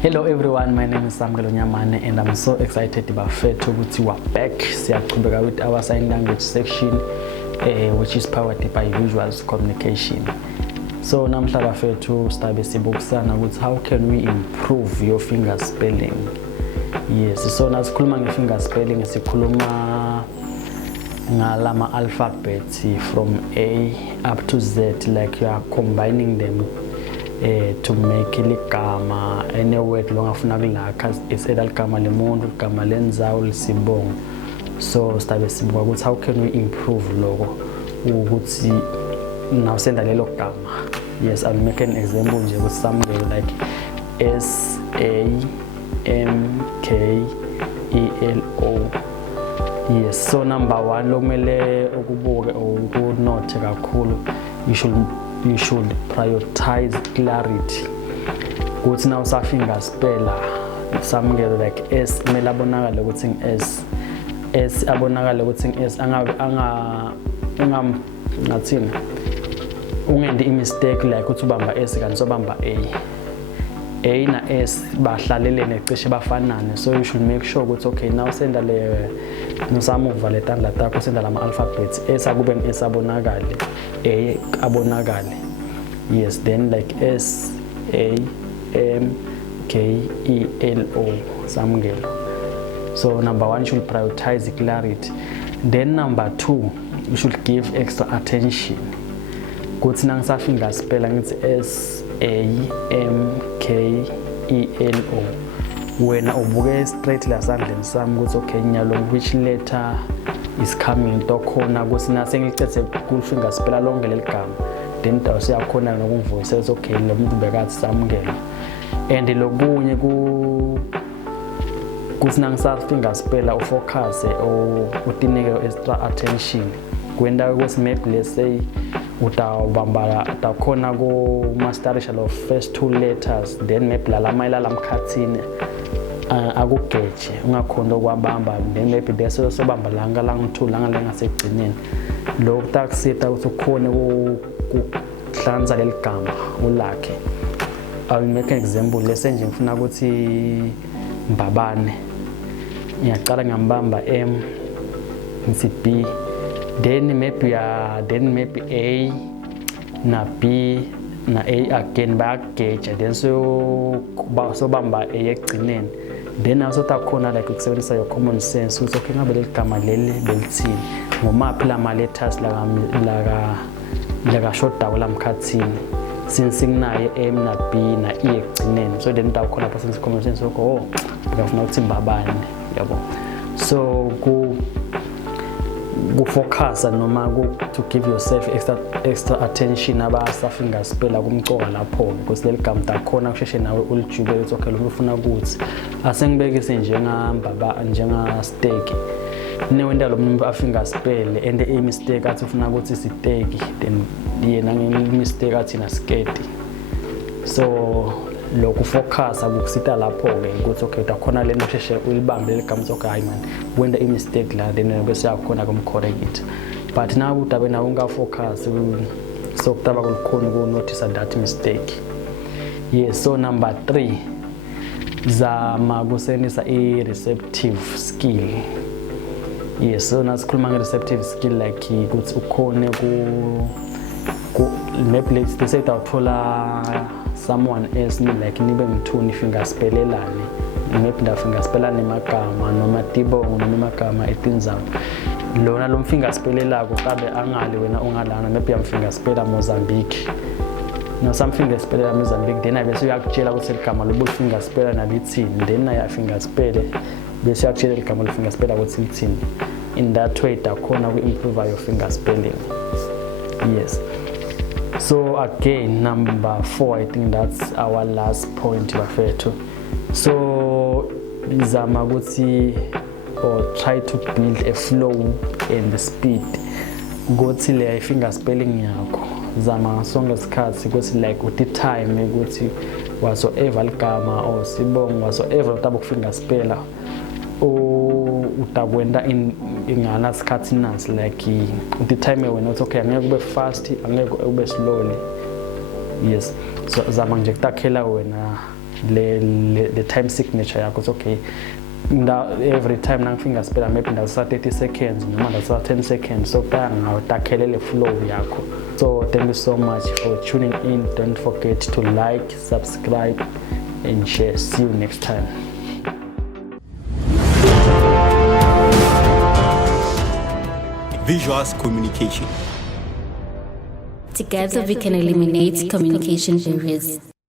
Hello everyone, my name is Samkelo Nyamane and I'm so excited about Fethu ukuthi we are back. Siyaqhubeka with our sign language section which is powered by visuals communication. So namhla bafethu sizabe sibukisana ukuthi how can we improve your finger spelling. Yes, so nasikhuluma nge-finger spelling sikhuluma ngalama alphabets from A up to Z, like you are combining them to make ligama any word longafuna kulakha iseda ligama lemuntu igama lenzawo lisibongo. So sizabe sibuka ukuthi how can we improve lokho ukuthi now senda lelo gama. Yes, I'll make an example nje with something like SAMKELO. Yes, so number 1 lokumele ukubuke ukunote kakhulu, you should prioritize clarity. Ukuthi now usafinger speller samukelo like S kumele abonakale ukuthi S abonakale ukuthi S ngathini ungendi mistake like ukuthi ubamba S kanti sobamba A na S bahlalelene cishe bafanane. So you should make sure ukuthi okay now senda le nosamuva le tandla takho senda lama alphabets S akube S abonakale A abonakale. Yes, then like SAMKELO samukelo. So number 1, you should prioritize clarity. Then number 2, you should give extra attention. Kuthi nangisafinger spell ngithi SAMKELO, wena ubuke straight la sandleni sami ukuthi okay nyalo which letter is coming to khona ukuthi nase ngicethe ku finger spell lonke leligama, then siyakhona nokuvoice okay lo muntu bekathi samukelo. And lokunye kuthi nangisafinger spell ufocus utinike extra attention kwenda ukuthi maybe let's say utawubamba takhona ku masterisha lo first 2 letters, then maybe la mayilala mkhathini akugeje ungakhona ukwabamba, then maybe bese sobamba langa lang2 langa lengasegcineni lo takusita ukuthi ukhone ukuhlanza leligama ulakhe. I'll make an example. Let's say ngifuna ukuthi Mbabane, ngiyaqala ngambamba M ngithi B, then maybe A na B na A again bayageja, then so bamba A ekugcineni, then also takhona like ukusebenzisa your common sense ukuthi okay ngabe leligama leli belithini ngomaphi lama letters laka shoda lamkhathini since nginaye M na B na E ekugcineni. So then takhona person's common sense oh ngifuna ukuthi Mbabane, yabo. So ku focus noma to give yourself extra attention abasafinger spell kumcoka lapho because leligama takhona kusheshe nawe ulijube ukuthi okay lo ufuna ukuthi asengibekise njenga steak newenda lo muntu afinger spell and a mistake athi ufuna ukuthi steak, then yena ngemistake athi na skate. So lokhu focus akukusita lapho ke ukuthi okay takhona lento sheshe ulibambe leligama ukuthi okay man wenda mistake la then bese yakhona kumcorrect. But now utabe na unga focus so kutaba kulikhona ku notice that mistake. Yes, so number 3 zama kusebenzisa receptive skill. Yes, so nasikhuluma nge-receptive skill like ukuthi ukhone ku maybe let's say uthola someone else like nibe ngithuni finger spellelane, maybe nda finger spellane magama noma tibongo noma magama etinzawo, lona lo finger spellelako kabe angali wena ungalana maybe yamfinger spella Mozambique no something spella Mozambique, then bese uyakutshela ukuthi igama lobu finger spella nalithini, then ya finger spell bese uyakutshela igama lo finger spella ukuthi lithini. In that way takhona ku improve your finger spelling. Yes, so again number 4, I think that's our last point bafethu. So bizama ukuthi or try to build a flow and the speed ukuthi le finger spelling yakho zama sonke isikhathi ukuthi like uthi time ukuthi whatsoever ligama or sibongo whatsoever utabu finger speller utakwenda ingana isikhathi nansi like uthi time wena uthi okay angeke ube fast angeke ube slowly. Yes, so zama nje kutakhela wena le time signature yakho. It's okay, every time nangifika ngaspela maybe ndasa 30 seconds noma ndasa 10 seconds, so kaya ngawutakhele le flow yakho. So thank you so much for tuning in. Don't forget to like, subscribe and share. See you next time. Visuals Communication. Together we can eliminate communication barriers.